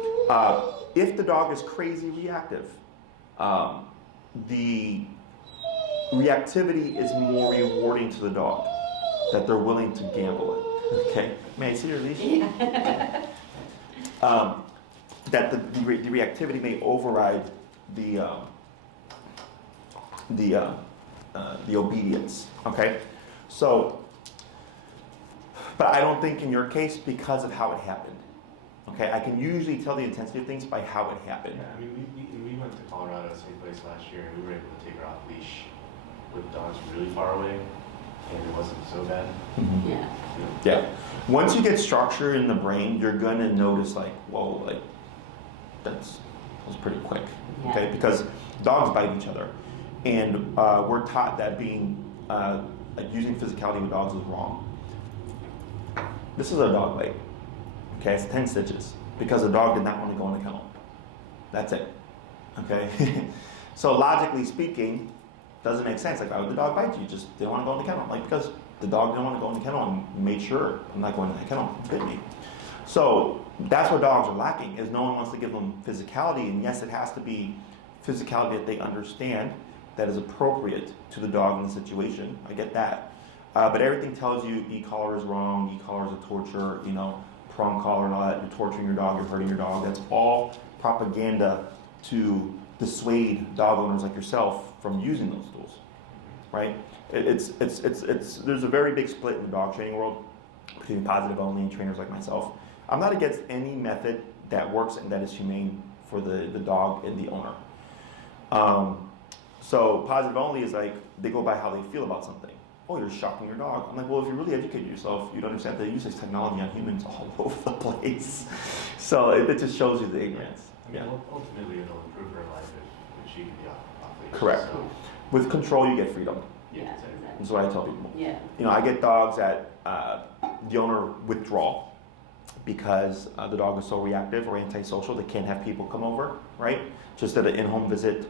if the dog is crazy reactive, the reactivity is more rewarding to the dog, that they're willing to gamble it. Okay, may I see your leash? Yeah. That the reactivity may override the obedience. Okay, so, but I don't think in your case because of how it happened. Okay, I can usually tell the intensity of things by how it happened. Yeah, I mean, we went to Colorado, same place last year, and we were able to take her off leash with dogs really far away, and it wasn't so bad. Mm-hmm. Yeah. Yeah. Once you get structure in the brain, you're gonna notice like, whoa, like that was pretty quick. Yeah. Okay, because dogs bite each other, and we're taught that being like using physicality with dogs is wrong. This is a dog bite. Okay, it's 10 stitches because the dog did not want to go in the kennel. That's it. Okay, so logically speaking, doesn't make sense. Like, why would the dog bite you? Just didn't want to go in the kennel. Like, because the dog didn't want to go in the kennel and made sure I'm not going in the kennel. It bit me. So that's what dogs are lacking, is no one wants to give them physicality. And yes, it has to be physicality that they understand that is appropriate to the dog in the situation. I get that. But everything tells you e-collar is wrong, e-collar is a torture, you know, prong collar and all that. You're torturing your dog, you're hurting your dog. That's all propaganda to dissuade dog owners like yourself from using those tools, right? It's there's a very big split in the dog training world between positive only and trainers like myself. I'm not against any method that works and that is humane for the dog and the owner. So positive only is like, they go by how they feel about something. Oh, you're shocking your dog. I'm like, well, if you really educate yourself, you'd understand they use this technology on humans all over the place. So it just shows you the ignorance. I mean, ultimately it'll improve her life if she can be off leash. Correct. So, With control, you get freedom. Yeah, exactly. exactly. That's what I tell people. Yeah. You know, I get dogs that the owner withdraw because the dog is so reactive or antisocial, they can't have people come over, right? Just did an in-home visit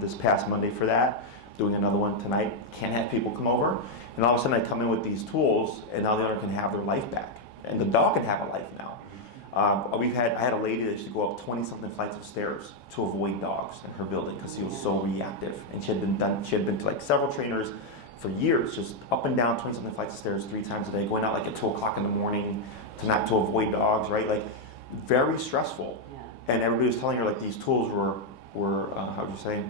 this past Monday for that. Doing another one tonight, can't have people come over. And all of a sudden I come in with these tools and now the owner can have their life back. And the dog can have a life now. I had a lady that used to go up 20-something flights of stairs to avoid dogs in her building because she was so reactive. And she had been to like several trainers for years, just up and down 20-something flights of stairs 3 times a day, going out like at 2 o'clock in the morning to avoid dogs, right? Like very stressful. Yeah. And everybody was telling her like these tools were how would you say,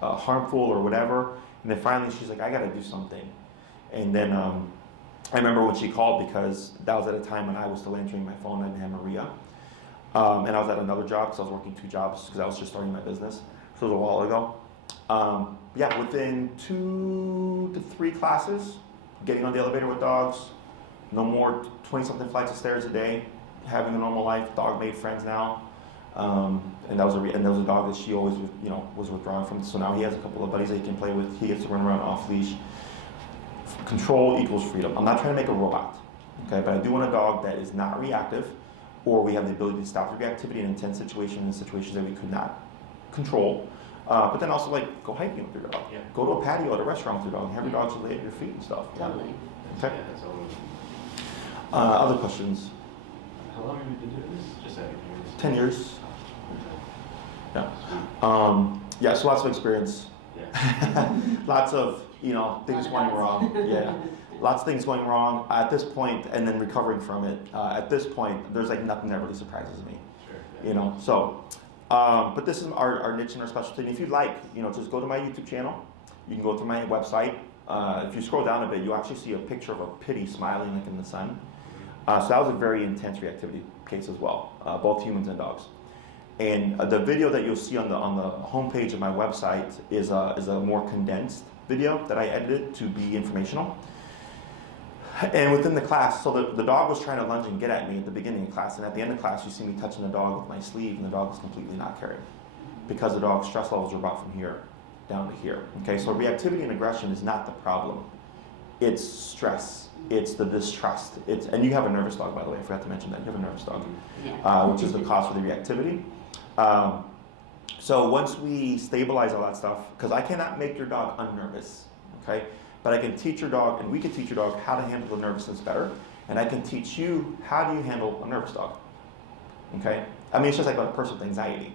harmful or whatever. And then finally she's like, I gotta do something. And then I remember when she called, because that was at a time when I was still answering my phone. I didn't have Maria. And I was at another job because I was working 2 jobs because I was just starting my business. So it was a while ago. Yeah, within 2 to 3 classes, getting on the elevator with dogs, no more 20-something flights of stairs a day, having a normal life, dog made friends now. And that was a dog that she always, was withdrawing from. So now he has a couple of buddies that he can play with. He gets to run around off leash. Control equals freedom. I'm not trying to make a robot, okay? But I do want a dog that is not reactive, or we have the ability to stop the reactivity in intense situations that we could not control. But then also like go hiking with your dog. Yeah. Go to a patio at a restaurant with your dog and have your dog just lay at your feet and stuff. Totally. Okay. Yeah, that's all. Other questions? How long have you been doing this? Just out of curiosity. 10 years. Yeah. So lots of experience. Yeah. Lots of things going wrong. Yeah. Lots of things going wrong at this point, and then recovering from it. At this point, there's like nothing that really surprises me. Sure. Yeah. So. But this is our niche and our specialty. And if you'd like, just go to my YouTube channel. You can go to my website. If you scroll down a bit, you'll actually see a picture of a pitty smiling like in the sun. So that was a very intense reactivity case as well, both humans and dogs. And the video that you'll see on the homepage of my website is a more condensed video that I edited to be informational. And within the class, so the dog was trying to lunge and get at me at the beginning of class, and at the end of class, you see me touching the dog with my sleeve, and the dog was completely not caring because the dog's stress levels are about from here down to here. Okay, so reactivity and aggression is not the problem. it's stress, it's the distrust, and you have a nervous dog, by the way, I forgot to mention that, you have a nervous dog, Yeah. which is the cause for the reactivity. So once we stabilize all that stuff, because I cannot make your dog unnervous, okay? But I can teach your dog, and we can teach your dog how to handle the nervousness better, and I can teach you how do you handle a nervous dog, okay? I mean, it's just like a person with anxiety,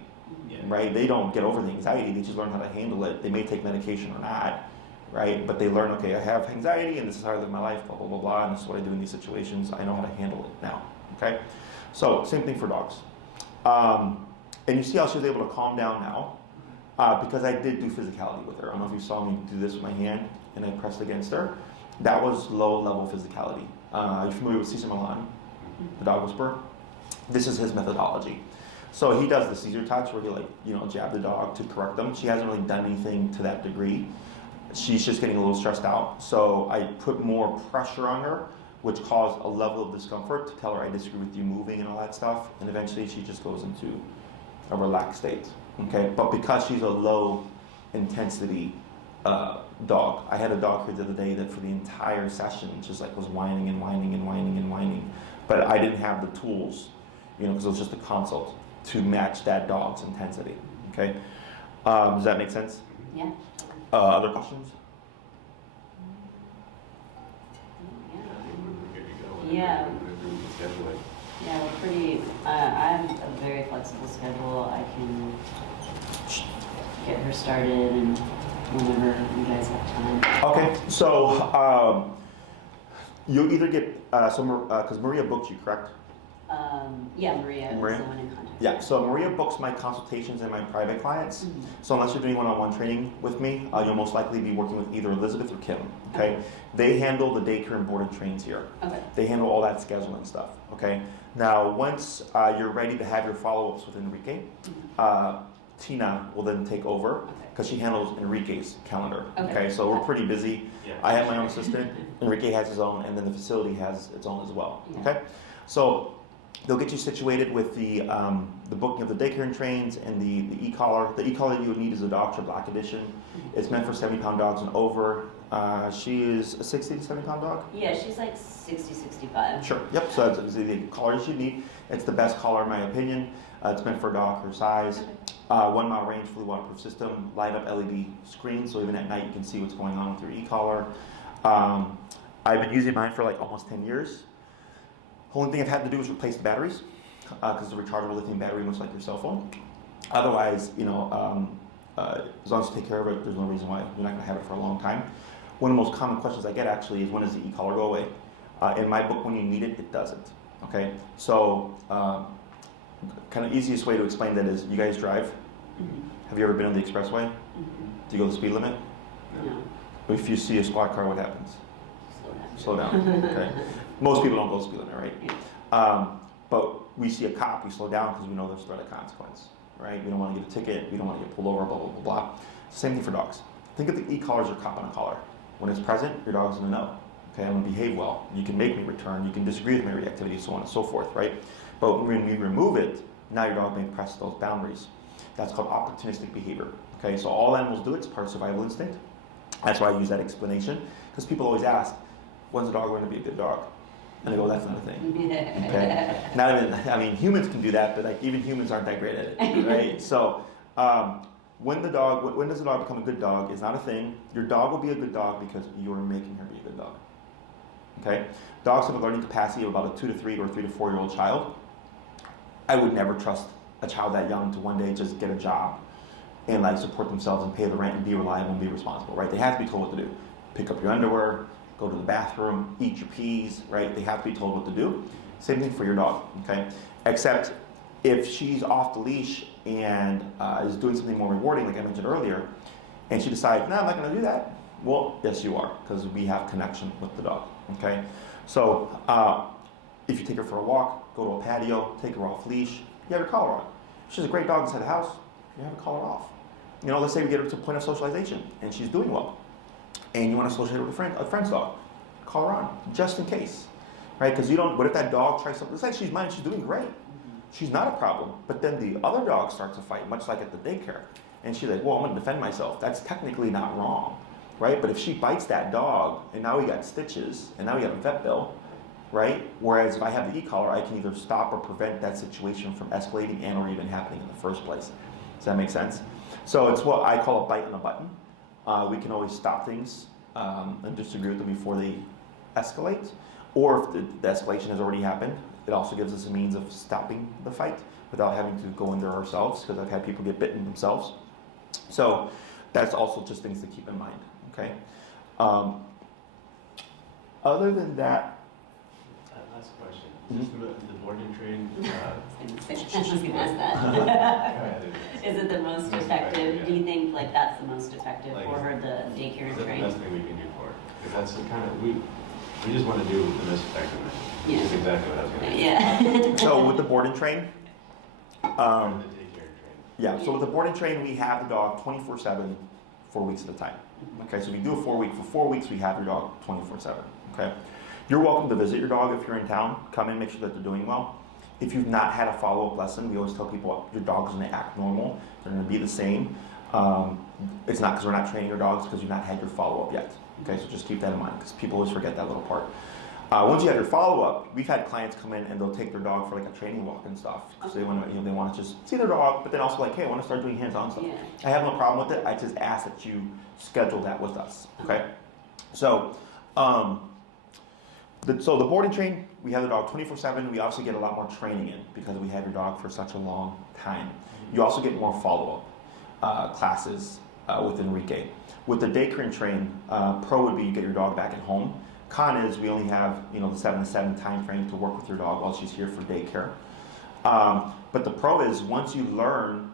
right? They don't get over the anxiety, they just learn how to handle it. They may take medication or not, right? But they learn, okay, I have anxiety, and this is how I live my life, blah, blah, blah, blah, and this is what I do in these situations. I know how to handle it now, okay? So, same thing for dogs. And you see how she was able to calm down now, because I did do physicality with her. I don't know if you saw me do this with my hand, and I pressed against her. That was low-level physicality. Are you familiar with Cesar Millan, the dog whisperer? This is his methodology. So he does the Caesar touch, where he jab the dog to correct them. She hasn't really done anything to that degree. She's just getting a little stressed out. So I put more pressure on her, which caused a level of discomfort to tell her I disagree with you moving and all that stuff. And eventually she just goes into a relaxed state, okay? But because she's a low intensity dog, I had a dog here the other day that for the entire session just like was whining and whining and whining and whining. But I didn't have the tools, because it was just a consult to match that dog's intensity, okay? Does that make sense? Yeah. Other questions? Yeah. Yeah, we're pretty, I have a very flexible schedule. I can get her started and whenever you guys have time. Okay, so you'll either get, because Maria booked you, correct? Yeah, Maria Maria? is the one in contact. Yeah, so Maria books my consultations and my private clients. Mhm. So unless you're doing one-on-one training with me, you'll most likely be working with either Elizabeth or Kim, okay? They handle the daycare and boarding trains here. Okay. They handle all that scheduling stuff, okay? Now, once you're ready to have your follow-ups with Enrique, Tina will then take over because she handles Enrique's calendar, okay? So we're pretty busy. Yeah. I have my own assistant, Enrique has his own, and then the facility has its own as well, Yeah. okay? So they'll get you situated with the booking of the daycare and trains and the e-collar. The e-collar you would need is a Dr. Black edition. It's meant for 70-pound dogs and over. She is a 60 to 70-pound dog? Yeah, she's like 60, 65. Sure, yep, so that's the collar you should need. It's the best collar in my opinion. It's meant for a dog her size. 1 mile range, fully waterproof system, light up LED screen, so even at night you can see what's going on with your e-collar. I've been using mine for like almost 10 years. Only thing I've had to do is replace the batteries, because it's a rechargeable lithium battery, much like your cell phone. Otherwise, as long as you take care of it, there's no reason why you're not going to have it for a long time. One of the most common questions I get actually is, when does the e-collar go away? In my book, when you need it, it doesn't. Okay, so kind of easiest way to explain that is, you guys drive. Mm-hmm. Have you ever been on the expressway? Mm-hmm. Do you go the speed limit? No, If you see a squad car, what happens? slow down. Slow down. Okay. Most people don't go the speed limit, right? Yeah. But we see a cop, we slow down because we know there's threat of consequence, right? We don't want to get a ticket, we don't want to get pulled over, blah, blah, blah, blah. Same thing for dogs. Think of the e-collar as your cop on a collar. When it's present, your dog's going to know. Okay, I'm going to behave well. You can make me return, you can disagree with my reactivity, so on and so forth, right? But when we remove it, now your dog may press those boundaries. That's called opportunistic behavior. Okay, so all animals do it, it's part of survival instinct. That's why I use that explanation, because people always ask, when's a dog going to be a good dog? And I go, that's not a thing. Okay? Not even, I mean, humans can do that, but like even humans aren't that great at it, right? So when does a dog become a good dog is not a thing. Your dog will be a good dog because you're making her be a good dog. Okay? Dogs have a learning capacity of about a 2 to 3 or 3 to 4 year old child. I would never trust a child that young to one day just get a job and like support themselves and pay the rent and be reliable and be responsible, right? They have to be told what to do. Pick up your underwear, go to the bathroom, eat your peas, right? They have to be told what to do. Same thing for your dog, okay? Except if she's off the leash and is doing something more rewarding, like I mentioned earlier, and she decides, no, I'm not gonna do that. Well, yes you are, because we have connection with the dog, okay? So if you take her for a walk, go to a patio, take her off leash, you have your collar on. If she's a great dog inside the house, you have a collar off. You know, let's say we get her to a point of socialization and she's doing well, and you want to associate her with a friend's dog, collar on, just in case, right? Because you don't, what if that dog tries something, it's like she's mine, she's doing great. She's not a problem, but then the other dog starts to fight, much like at the daycare. And she's like, well, I'm going to defend myself. That's technically not wrong. right? But if she bites that dog, and now we got stitches, and now we got a vet bill, right? Whereas if I have the e-collar, I can either stop or prevent that situation from escalating and or even happening in the first place. Does that make sense? So it's what I call a bite on a button. We can always stop things and disagree with them before they escalate. Or if the escalation has already happened, it also gives us a means of stopping the fight without having to go in there ourselves, because I've had people get bitten themselves. So that's also just things to keep in mind, okay? Other than that, Last question. Is this the board and train? I was gonna ask that. Is it the most effective? Do you think like that's the most effective Like, for her, the daycare Is and that the train? best thing we can do for her? Because that's the kind of, we just want to do the most effective. Yeah. That's exactly what I was going to say. Yeah. so with the board and train, The daycare and train. yeah, so with the board and train, we have the dog 24/7, 4 weeks at a time. Okay, so we do a 4 week. For 4 weeks, we have your dog 24/7. Okay, you're welcome to visit your dog if you're in town. Come in, make sure that they're doing well. If you've not had a follow-up lesson, we always tell people your dog's going to act normal. They're going to be the same. It's not because we're not training your dogs, because you've not had your follow-up yet. Okay, so just keep that in mind, because people always forget that little part. Once you have your follow-up, we've had clients come in and they'll take their dog for like a training walk and stuff. So they want to, they want to just see their dog, but then also like, hey, I want to start doing hands-on stuff. Yeah. I have no problem with it. I just ask that you schedule that with us. Okay. So, so the board and train, we have the dog 24/7. We obviously get a lot more training in because we have your dog for such a long time. You also get more follow-up classes with Enrique. With the daycare and train, pro would be you get your dog back at home. Con is we only have the 7 to 7 time frame to work with your dog while she's here for daycare. But the pro is once you learn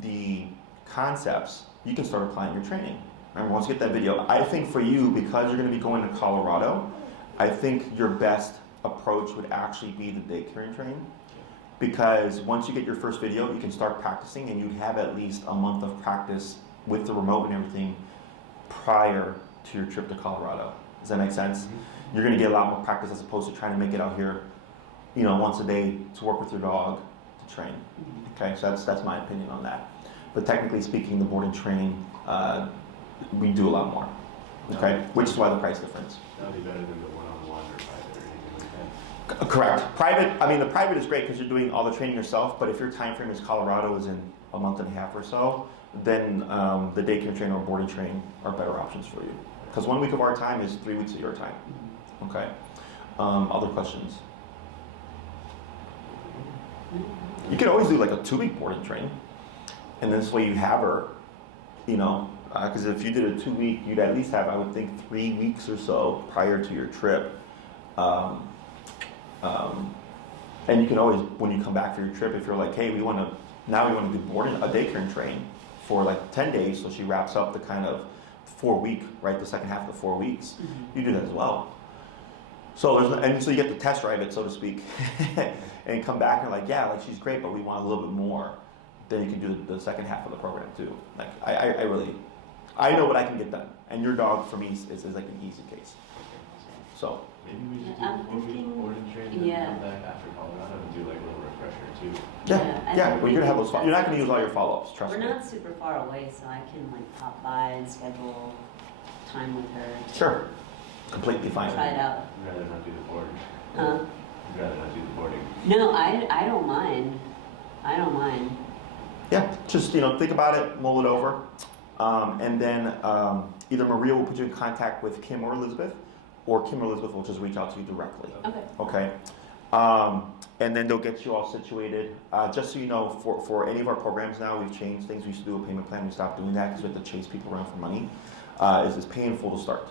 the concepts, you can start applying your training. Remember, once you get that video, I think for you, because you're going to be going to Colorado, I think your best approach would actually be the daycare and train. Because once you get your first video, you can start practicing, and you'd have at least a month of practice with the remote and everything prior to your trip to Colorado. Does that make sense? You're going to get a lot more practice as opposed to trying to make it out here, once a day to work with your dog to train. Okay, so that's my opinion on that. But technically speaking, the board and train, we do a lot more. Okay, which is why the price difference. That would be better than the one-on-one or private or anything like that. Correct. Private. I mean, the private is great because you're doing all the training yourself. But if your time frame is Colorado is in a month and a half or so, then the daycare train or board and train are better options for you. Because 1 week of our time is 3 weeks of your time. Okay. Other questions? You can always do like a 2 week board and train, and this way you have her. Because if you did a 2 week, you'd at least have, I would think, 3 weeks or so prior to your trip. And you can always, when you come back for your trip, if you're like, hey, we want to do a daycare and train for like 10 days, so she wraps up the kind of 4 week, right, the second half of the 4 weeks, you do that as well. So so you get to test drive it, so to speak, and come back and like, yeah, like she's great, but we want a little bit more. Then you can do the second half of the program too. Like I know what I can get done, and your dog for me is like an easy case. So Maybe we should I'm do 1 week thinking- board and train and yeah. then come back after Colorado and do like a little refresher too. yeah, well, you're gonna have those. You're not gonna use all your follow-ups. Trust We're me. not super far away, so I can like pop by and schedule time with her. To Sure, completely fine. Try it out. I'd rather not do the board. Huh? I'd rather not do the boarding. No, I don't mind. I don't mind. Yeah, just think about it, mull it over, and then either Maria will put you in contact with Kim or Elizabeth, or Kim or Elizabeth will just reach out to you directly. Okay. Okay, and then they'll get you all situated. Just so you know, for any of our programs now, we've changed things. We used to do a payment plan. We stopped doing that because we have to chase people around for money. It's pay in full to start.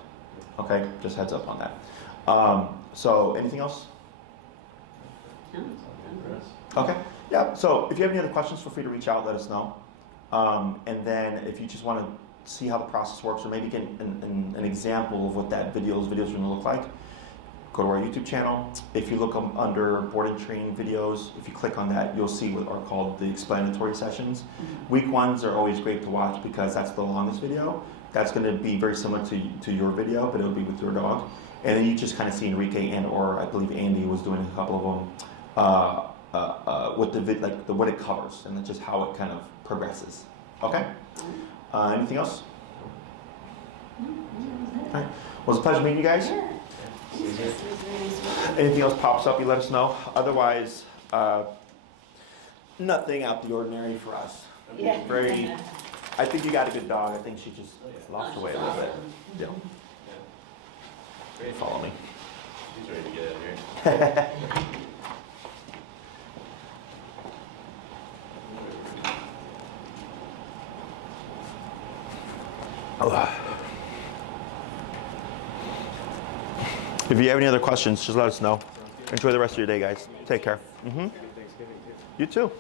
Okay, just heads up on that. So anything else? No? That's all good for us. Okay. Yeah. So if you have any other questions, feel free to reach out. Let us know. And then if you just want to see how the process works, or maybe get an example of what that videos are going to look like, go to our YouTube channel. If you look under board and train videos, if you click on that, you'll see what are called the explanatory sessions. Week ones are always great to watch because that's the longest video. That's going to be very similar to your video, but it'll be with your dog. And then you just kind of see Enrique or I believe Andy was doing a couple of them with what it covers and just how it kind of progresses. Okay. Anything else? All right. Was a pleasure meeting you guys. Yeah. It was very sweet. Anything else pops up, you let us know. Otherwise, nothing out the ordinary for us. Yeah. Very. I think you got a good dog. I think she just lost her way a little bit. Yeah. Great. Follow me. She's ready to get out of here. If you have any other questions, just let us know. Enjoy the rest of your day, guys. Take care. Happy Thanksgiving too. You too.